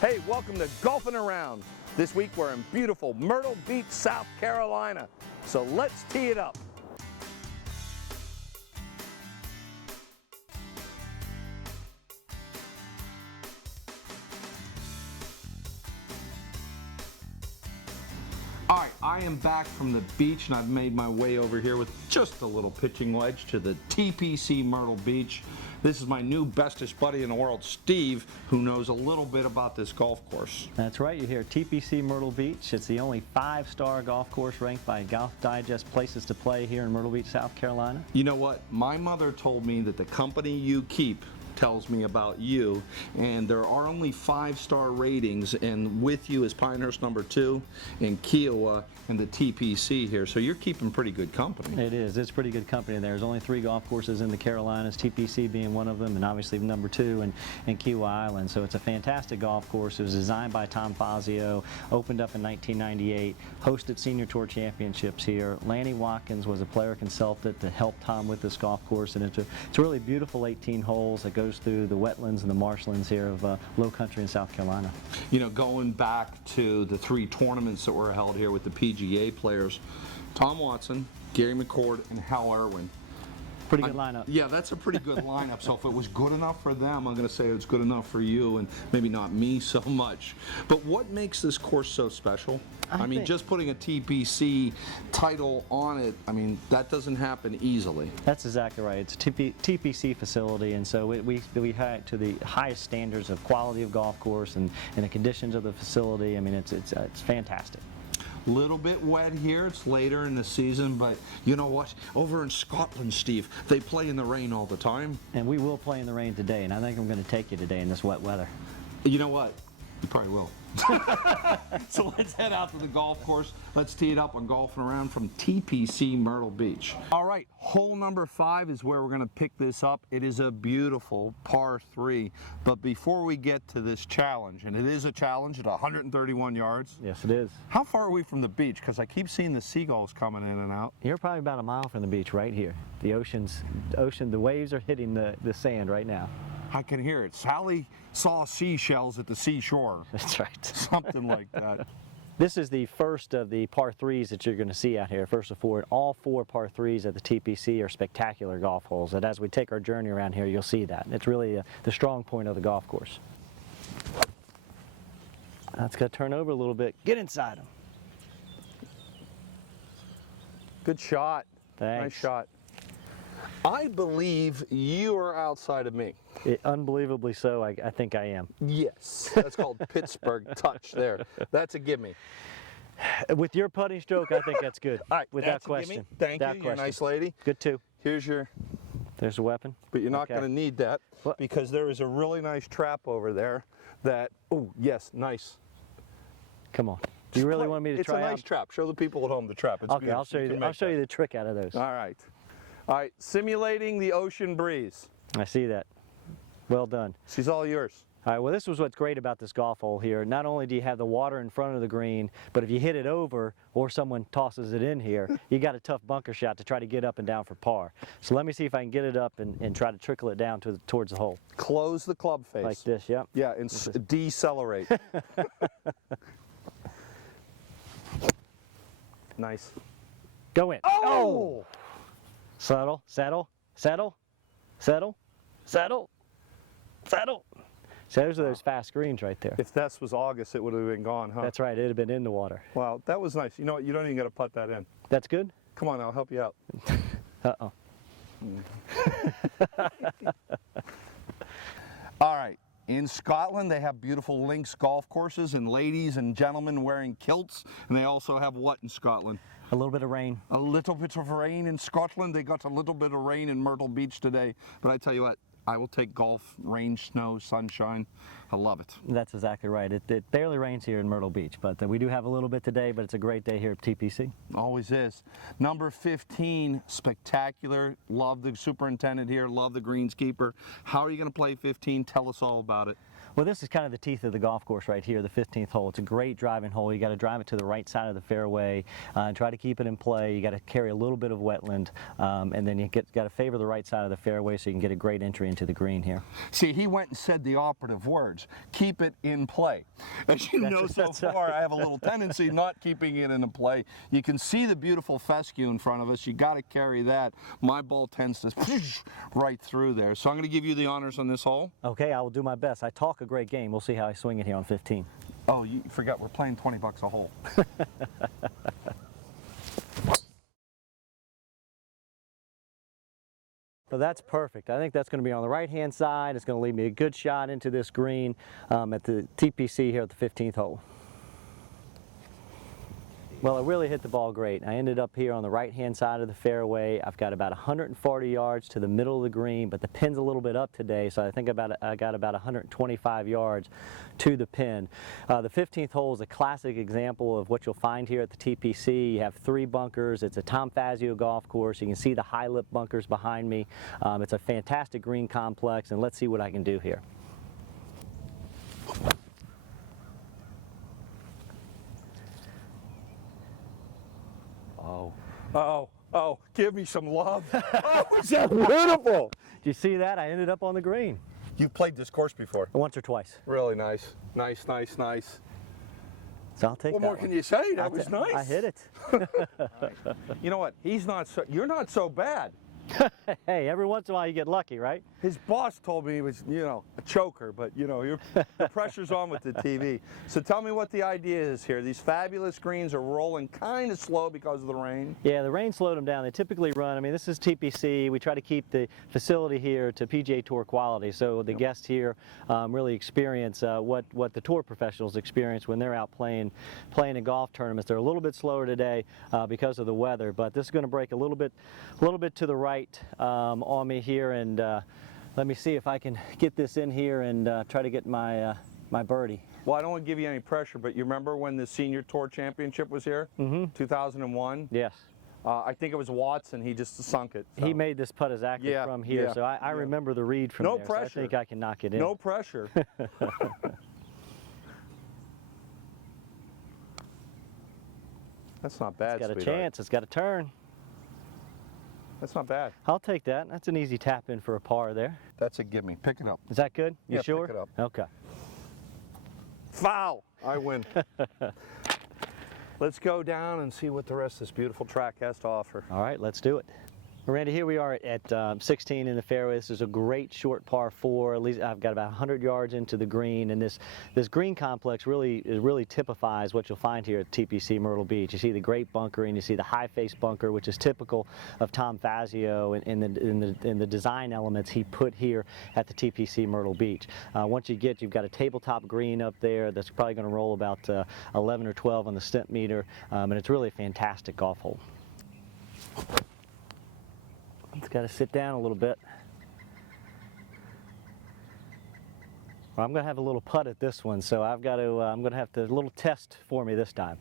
Hey, welcome to Golfing Around. This week we're in beautiful Myrtle Beach, South Carolina. So let's tee it up. All right, I am back from the beach and I've made my way over here with just a little pitching wedge to the TPC Myrtle Beach. This is my new bestest buddy in the world, Steve, who knows a little bit about this golf course. That's right, you're here at TPC Myrtle Beach. It's the only 5-star golf course ranked by Golf Digest Places to Play here in Myrtle Beach, South Carolina. You know what? My mother told me that the company you keep tells me about you, and there are only 5-star ratings, and with you is Pinehurst #2 and Kiowa and the TPC here, so you're keeping pretty good company. It is. It's pretty good company. There's only 3 golf courses in the Carolinas, TPC being one of them, and obviously #2 and Kiowa Island. So it's a fantastic golf course. It was designed by Tom Fazio, opened up in 1998, hosted Senior Tour Championships here. Lanny Watkins was a player consultant to help Tom with this golf course, and it's a really beautiful 18 holes that goes through the wetlands and the marshlands here of low country in South Carolina. You know, going back to the 3 tournaments that were held here with the PGA players, Tom Watson, Gary McCord, and Hal Irwin. Pretty good lineup. Yeah, that's a pretty good lineup. So if it was good enough for them, I'm going to say it's good enough for you, and maybe not me so much. But what makes this course so special? I mean, just putting a TPC title on it, I mean, that doesn't happen easily. That's exactly right. It's a TPC facility, and so we had to the highest standards of quality of golf course and the conditions of the facility. I mean, it's fantastic. Little bit wet here, it's later in the season, but you know what? Over in Scotland, Steve, they play in the rain all the time. And we will play in the rain today, and I think I'm going to take you today in this wet weather. You know what? You probably will. So let's head out to the golf course. Let's tee it up on Golfing Around from TPC Myrtle Beach. All right, hole number 5 is where we're going to pick this up. It is a beautiful par 3. But before we get to this challenge, and it is a challenge at 131 yards. Yes, it is. How far are we from the beach? Because I keep seeing the seagulls coming in and out. You're probably about a mile from the beach right here. The the waves are hitting the sand right now. I can hear it. Sally saw seashells at the seashore. That's right. Something like that. This is the first of the par 3s that you're going to see out here, first of 4. All 4 par 3s at the TPC are spectacular golf holes, and as we take our journey around here, you'll see that. It's really the strong point of the golf course. That's going to turn over a little bit. Get inside them. Good shot. Thanks. Nice shot. I believe you are outside of me. Unbelievably so, I think I am. Yes, that's called Pittsburgh touch there. That's a gimme. With your putting stroke, I think that's good. All right, without question. Thank you, you're a nice lady. Good too. Here's your, There's a weapon. but you're not going to need that because there is a really nice trap over there that, oh, yes, nice. Come on. Do you really want me to try out? It's a nice trap. Show the people at home the trap. It's Okay, I'll show you the trick out of those. All right. All right, simulating the ocean breeze. I see that. Well done. She's all yours. All right, well, this was what's great about this golf hole here. Not only do you have the water in front of the green, but if you hit it over or someone tosses it in here, you got a tough bunker shot to try to get up and down for par. So let me see if I can get it up and try to trickle it down towards the hole. Close the club face. Like this, yep. Yeah, and decelerate. Nice. Go in. Oh! Settle, settle, settle, settle, settle, settle. So those are those fast greens right there. If this was August, it would have been gone, huh? That's right, it would have been in the water. Wow, that was nice. You know what, you don't even got to putt that in. That's good? Come on, I'll help you out. Uh-oh. All right, in Scotland, they have beautiful links golf courses and ladies and gentlemen wearing kilts, and they also have what in Scotland? A little bit of rain. A little bit of rain in Scotland. They got a little bit of rain in Myrtle Beach today, but I tell you what, I will take golf, rain, snow, sunshine. I love it. That's exactly right. It barely rains here in Myrtle Beach, but we do have a little bit today, but it's a great day here at TPC. Always is. Number 15, spectacular. Love the superintendent here, love the greenskeeper. How are you going to play 15? Tell us all about it. Well, this is kind of the teeth of the golf course right here, the 15th hole. It's a great driving hole. You got to drive it to the right side of the fairway and try to keep it in play. You got to carry a little bit of wetland, and then you got to favor the right side of the fairway so you can get a great entry into the green here. See, he went and said the operative words, keep it in play. As you know so far, I have a little tendency not keeping it in play. You can see the beautiful fescue in front of us. You got to carry that. My ball tends to right through there. So I'm going to give you the honors on this hole. Okay, I will do my best. I talk a great game. We'll see how I swing it here on 15. Oh, you forgot we're playing 20 bucks a hole. So that's perfect. I think that's going to be on the right-hand side. It's going to lead me a good shot into this green at the TPC here at the 15th hole. Well, I really hit the ball great. I ended up here on the right-hand side of the fairway. I've got about 140 yards to the middle of the green, but the pin's a little bit up today, so I think I got about 125 yards to the pin. The 15th hole is a classic example of what you'll find here at the TPC. You have 3 bunkers. It's a Tom Fazio golf course. You can see the high lip bunkers behind me. It's a fantastic green complex, and let's see what I can do here. Oh, give me some love. Oh, is that beautiful? Did you see that? I ended up on the green. You've played this course before? Once or twice. Really nice. Nice, nice, nice. So I'll take What that more one. can you say? That was nice. I hit it. You know what? You're not so bad. Hey, every once in a while you get lucky, right? His boss told me he was, a choker, but the pressure's on with the TV. So tell me what the idea is here. These fabulous greens are rolling kind of slow because of the rain. Yeah, the rain slowed them down. They typically run, this is TPC. We try to keep the facility here to PGA Tour quality, so the guests here really experience what the tour professionals experience when they're out playing in golf tournaments. They're a little bit slower today because of the weather, but this is going to break a little bit to the right on me here, and let me see if I can get this in here and try to get my my birdie. Well, I don't want to give you any pressure, but you remember when the Senior Tour Championship was here? 2001? Yes. I think it was Watson. He just sunk it. So. He made this putt as accurate from here, so I remember the read from no there. pressure. So I think I can knock it in. No pressure. That's not bad, It's got a sweetheart. chance. It's got a turn. That's not bad. I'll take that. That's an easy tap in for a par there. That's a gimme. Pick it up. Is that good? You Yeah, sure? pick it up. Okay. Foul! I win. Let's go down and see what the rest of this beautiful track has to offer. All right, let's do it. Randy, here we are at 16 in the fairway. This is a great short par 4. At least I've got about 100 yards into the green, and this green complex really typifies what you'll find here at TPC Myrtle Beach. You see the great bunkering, you see the high face bunker, which is typical of Tom Fazio in the design elements he put here at the TPC Myrtle Beach. Once you've got a tabletop green up there that's probably going to roll about 11 or 12 on the stimp meter, and it's really a fantastic golf hole. It's got to sit down a little bit. Well, I'm going to have a little putt at this one, so I'm going to have to, a little test for me this time.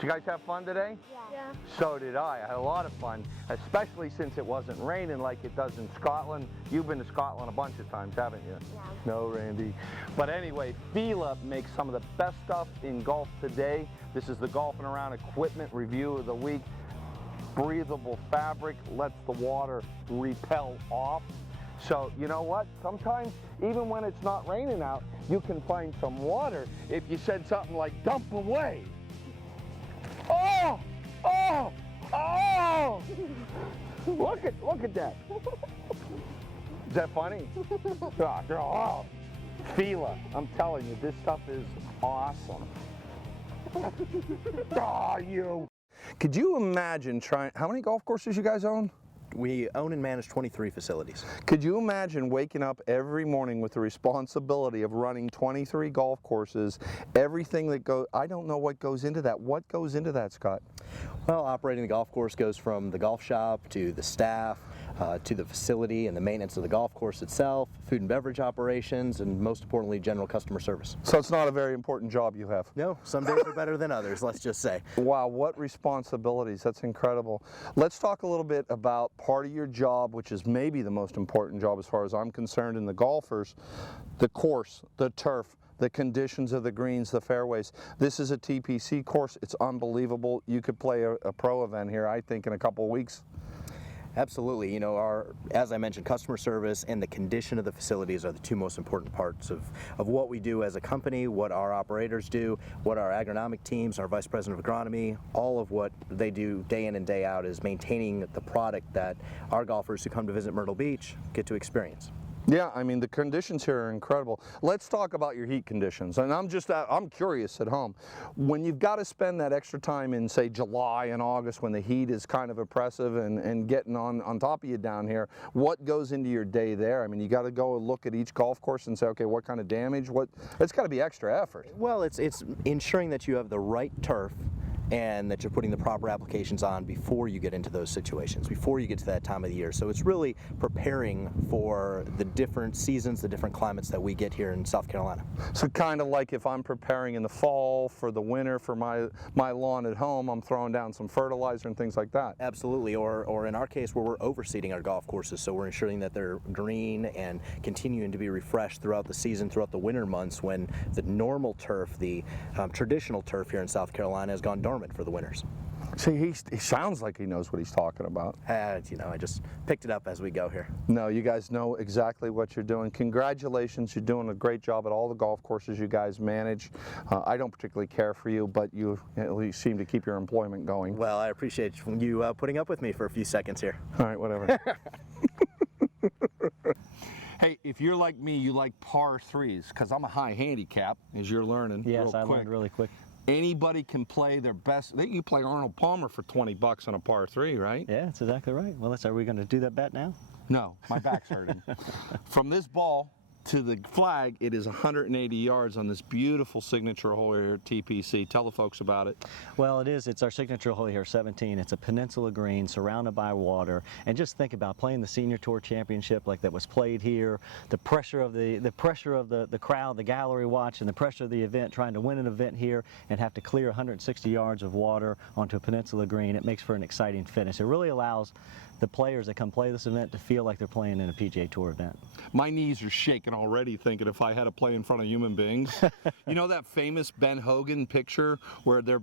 Did you guys have fun today? Yeah. So did I. I had a lot of fun, especially since it wasn't raining like it does in Scotland. You've been to Scotland a bunch of times, haven't you? Yeah. No, Randy. But anyway, Fila makes some of the best stuff in golf today. This is the Golfing Around Equipment Review of the Week. Breathable fabric lets the water repel off. So you know what? Sometimes, even when it's not raining out, you can find some water if you said something like, dump away. Oh! Oh! Oh! Look at that. Is that funny? Oh, Fila, I'm telling you, this stuff is awesome. Oh, you. Could you imagine trying, how many golf courses you guys own? We own and manage 23 facilities. Could you imagine waking up every morning with the responsibility of running 23 golf courses, everything that goes, I don't know what goes into that. What goes into that, Scott? Well, operating the golf course goes from the golf shop to the staff, to the facility and the maintenance of the golf course itself, food and beverage operations, and most importantly, general customer service. So it's not a very important job you have. No, some days are better than others, let's just say. Wow, what responsibilities. That's incredible. Let's talk a little bit about part of your job, which is maybe the most important job as far as I'm concerned, in the golfers, the course, the turf, the conditions of the greens, the fairways. This is a TPC course. It's unbelievable. You could play a pro event here, I think, in a couple of weeks. Absolutely. You know, as I mentioned, customer service and the condition of the facilities are the two most important parts of what we do as a company, what our operators do, what our agronomic teams, our vice president of agronomy, all of what they do day in and day out is maintaining the product that our golfers who come to visit Myrtle Beach get to experience. Yeah, I mean, the conditions here are incredible. Let's talk about your heat conditions. And I'm curious at home. When you've got to spend that extra time in, say, July and August when the heat is kind of oppressive and getting on top of you down here, what goes into your day there? I mean, you got to go and look at each golf course and say, okay, what kind of damage? It's got to be extra effort. Well, it's ensuring that you have the right turf and that you're putting the proper applications on before you get into those situations, before you get to that time of the year. So it's really preparing for the different seasons, the different climates that we get here in South Carolina. So kind of like if I'm preparing in the fall for the winter for my lawn at home, I'm throwing down some fertilizer and things like that. Absolutely, or in our case where we're overseeding our golf courses, so we're ensuring that they're green and continuing to be refreshed throughout the season, throughout the winter months when the normal turf, the traditional turf here in South Carolina has gone dormant for the winters. See, he sounds like he knows what he's talking about. You know, I just picked it up as we go here. No, you guys know exactly what you're doing. Congratulations, you're doing a great job at all the golf courses you guys manage. I don't particularly care for you, but you at least seem to keep your employment going. Well, I appreciate you putting up with me for a few seconds here. All right, whatever. Hey, if you're like me, you like par threes, because I'm a high handicap, as you're learning. Yes, I learned really quick. Anybody can play their best. You play Arnold Palmer for $20 on a par three, right? Yeah, that's exactly right. Well, are we going to do that bet now? No, my back's hurting. From this ball to the flag, it is 180 yards on this beautiful signature hole here at TPC. Tell the folks about it. Well, it is. It's our signature hole here, 17. It's a peninsula green surrounded by water. And just think about playing the Senior Tour Championship like that was played here. The pressure of the crowd, the gallery watch, and the pressure of the event, trying to win an event here and have to clear 160 yards of water onto a peninsula green. It makes for an exciting finish. It really allows the players that come play this event to feel like they're playing in a PGA Tour event. My knees are shaking already thinking if I had to play in front of human beings. You know that famous Ben Hogan picture where they're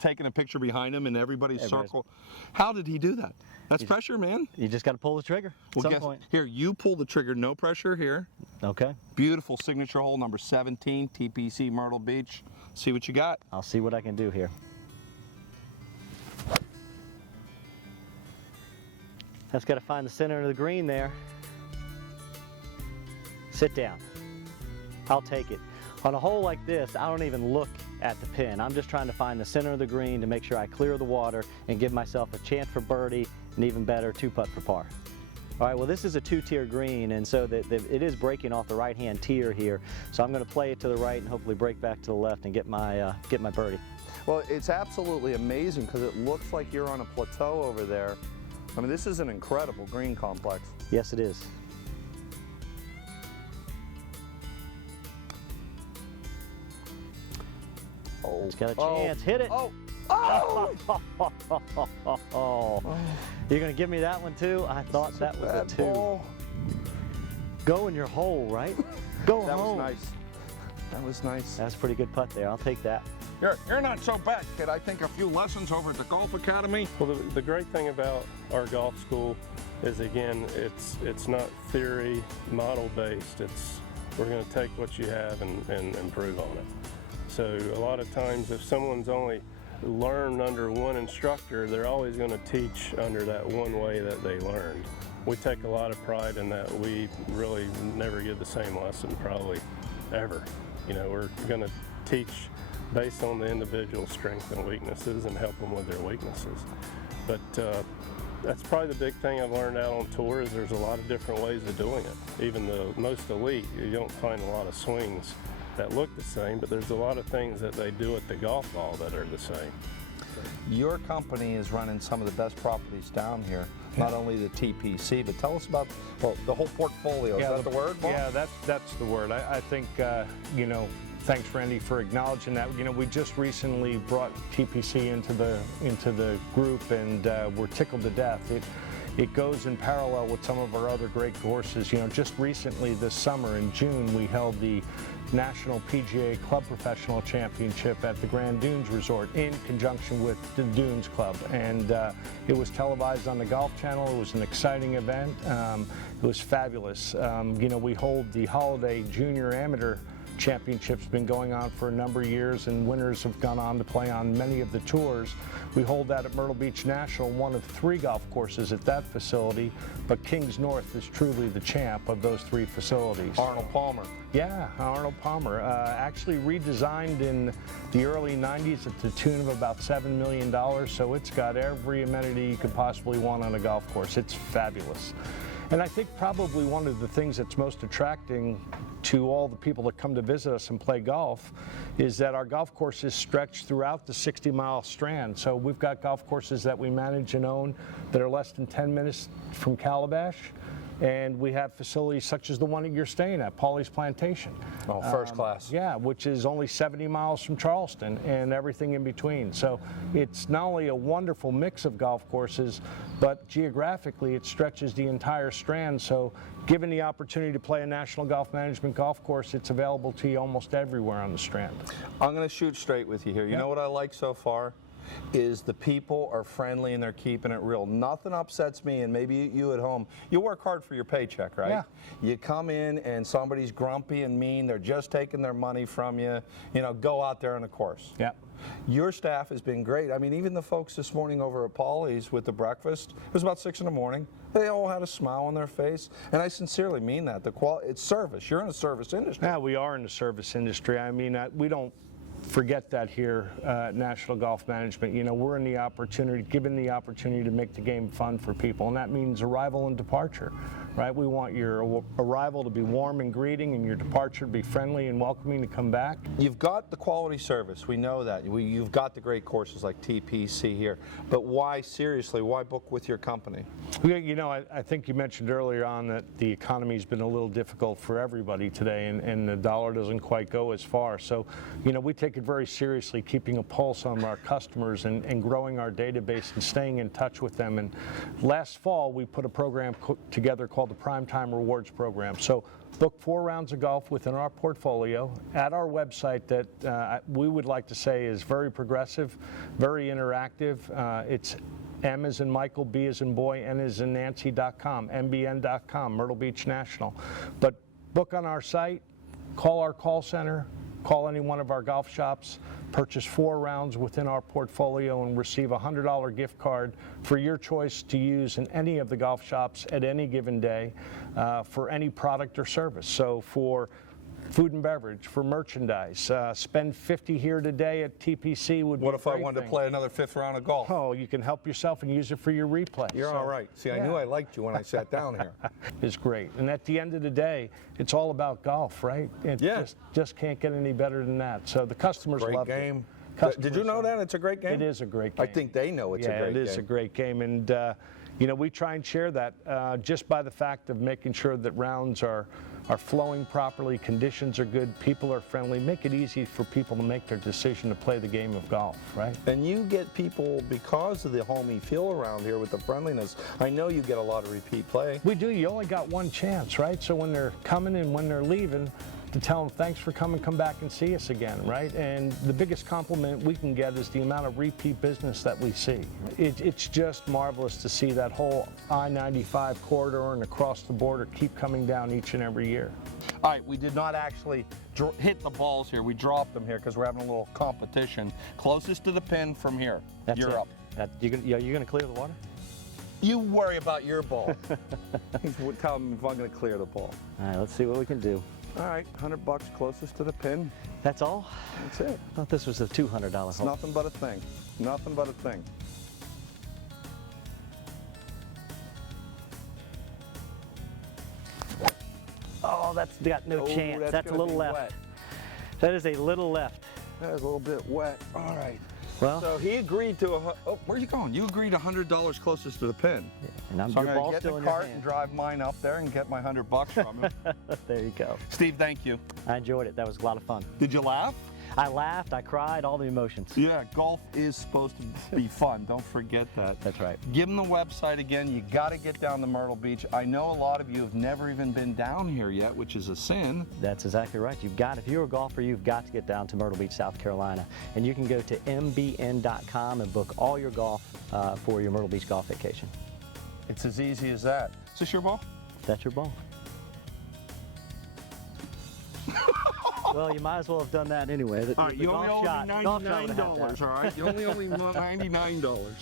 taking a picture behind him and everybody's circle? How did he do that? That's pressure, man. You just got to pull the trigger at some point. Here, you pull the trigger, no pressure here. Okay. Beautiful signature hole, number 17, TPC Myrtle Beach. See what you got. I'll see what I can do here. Just got to find the center of the green there. Sit down. I'll take it. On a hole like this, I don't even look at the pin. I'm just trying to find the center of the green to make sure I clear the water and give myself a chance for birdie, and even better, 2-putt for par. All right, well, this is a 2-tier green, and so it is breaking off the right-hand tier here. So I'm going to play it to the right and hopefully break back to the left and get my birdie. Well, it's absolutely amazing because it looks like you're on a plateau over there. I mean, this is an incredible green complex. Yes, it is. Oh, it's got a chance. Hit it. Oh. Oh. You're going to give me that one too? I thought that was a 2. Ball. Go in your hole, right? Go home. That was nice. That was nice. That's a pretty good putt there. I'll take that. You're not so bad, kid. I think a few lessons over at the Golf Academy. Well, the great thing about our golf school is, again, it's not theory, model based. We're going to take what you have and improve on it. So a lot of times, if someone's only learned under one instructor, they're always going to teach under that one way that they learned. We take a lot of pride in that. We really never give the same lesson, probably ever. You know, we're going to teach based on the individual strengths and weaknesses and help them with their weaknesses. But that's probably the big thing I've learned out on tour is there's a lot of different ways of doing it. Even the most elite, you don't find a lot of swings that look the same, but there's a lot of things that they do at the golf ball that are the same. Your company is running some of the best properties down here. not only the TPC, but tell us about, well, the whole portfolio. Is that the word, Paul? Yeah, that's the word. I think, you know, thanks, Randy, for acknowledging that. You know, we just recently brought TPC into the group, and we're tickled to death. It goes in parallel with some of our other great courses. You know, just recently this summer in June, we held the National PGA Club Professional Championship at the Grand Dunes Resort in conjunction with the Dunes Club. And it was televised on the Golf Channel. It was an exciting event. It was fabulous. You know, we hold the Holiday Junior Amateur Championship's been going on for a number of years, and winners have gone on to play on many of the tours. We hold that at Myrtle Beach National, one of 3 golf courses at that facility, but Kings North is truly the champ of those 3 facilities. Arnold Palmer. Yeah, Arnold Palmer. Actually redesigned in the early 90s at the tune of about $7 million, so it's got every amenity you could possibly want on a golf course. It's fabulous. And I think probably one of the things that's most attracting to all the people that come to visit us and play golf is that our golf courses stretch throughout the 60-mile strand. So we've got golf courses that we manage and own that are less than 10 minutes from Calabash. And we have facilities such as the one that you're staying at, Pauley's Plantation. Oh, first class. Yeah, which is only 70 miles from Charleston and everything in between. So it's not only a wonderful mix of golf courses, but geographically it stretches the entire strand. So given the opportunity to play a National Golf Management golf course, it's available to you almost everywhere on the strand. I'm going to shoot straight with you here. You know what I like so far? Is the people are friendly and they're keeping it real. Nothing upsets me, and maybe you at home, you work hard for your paycheck, right? Yeah. You come in and somebody's grumpy and mean, they're just taking their money from you, you know, go out there on the course. Yeah. Your staff has been great. I mean, even the folks this morning over at Pauley's with the breakfast, it was about 6 in the morning. They all had a smile on their face, and I sincerely mean that. It's service. You're in a service industry. Yeah, we are in the service industry. I mean, we don't forget that here at National Golf Management. You know, we're given the opportunity to make the game fun for people, and that means arrival and departure, right? We want your arrival to be warm and greeting, and your departure to be friendly and welcoming to come back. You've got the quality service. We know that. You've got the great courses like TPC here. But why, seriously, why book with your company? You know, I think you mentioned earlier on that the economy's been a little difficult for everybody today, and the dollar doesn't quite go as far. So, you know, we take it very seriously, keeping a pulse on our customers and growing our database and staying in touch with them. And last fall, we put a program together called the Primetime Rewards Program. So book 4 rounds of golf within our portfolio at our website that we would like to say is very progressive, very interactive. It's M as in Michael, B as in boy, N as in Nancy.com, MBN.com, Myrtle Beach National. But book on our site, call our call center, call any one of our golf shops, purchase 4 rounds within our portfolio, and receive a $100 gift card for your choice to use in any of the golf shops at any given day for any product or service. So for food and beverage, for merchandise, spend $50 here today at TPC would be What a if I great wanted thing. to play another 5th round of golf? Oh, you can help yourself and use it for your replay. You're So, all right. See, I yeah. knew I liked you when I sat down here. Is great. And at the end of the day, it's all about golf, right? It Yeah. just can't get any better than that. So the customers Great love game. it. Did you know that? It's a great game? It is a great game. I think they know it's a great game. Yeah, it is a great game. And, you know, we try and share that just by the fact of making sure that rounds are flowing properly, conditions are good, people are friendly, make it easy for people to make their decision to play the game of golf, right? And you get people, because of the homey feel around here with the friendliness, I know you get a lot of repeat play. We do. You only got one chance, right? So when they're coming and when they're leaving, to tell them thanks for coming, come back and see us again, right? And the biggest compliment we can get is the amount of repeat business that we see. It's just marvelous to see that whole I-95 corridor and across the border keep coming down each and every year. All right, we did not actually hit the balls here. We dropped them here because we're having a little competition. Closest to the pin from here. You're up. You're going to clear the water? You worry about your ball. Tell me if I'm going to clear the ball. All right, let's see what we can do. All right, $100 closest to the pin. That's all? That's it. I thought this was a $200 It's hole. nothing but a thing. Nothing but a thing. Oh, that's got no chance. That's a gonna little be left. wet. That is a little left. That is a little bit wet. All right. Well, So he agreed to oh, where are you going? You agreed $100 closest to the pin. and I'm So I'm your gonna ball's get still in in the your cart and hand. drive mine up there and get my $100 from him. There you go. Steve, thank you. I enjoyed it. That was a lot of fun. Did you laugh? I laughed, I cried, all the emotions. Yeah, golf is supposed to be fun. Don't forget that. That's right. Give them the website again. You got to get down to Myrtle Beach. I know a lot of you have never even been down here yet, which is a sin. That's exactly right. If you're a golfer, you've got to get down to Myrtle Beach, South Carolina. And you can go to mbn.com and book all your golf for your Myrtle Beach golf vacation. It's as easy as that. Is this your ball? That's your ball. Well, you might as well have done that anyway. All right, you only owe me golf shot would have had that. $99, all right? You only owe me $99.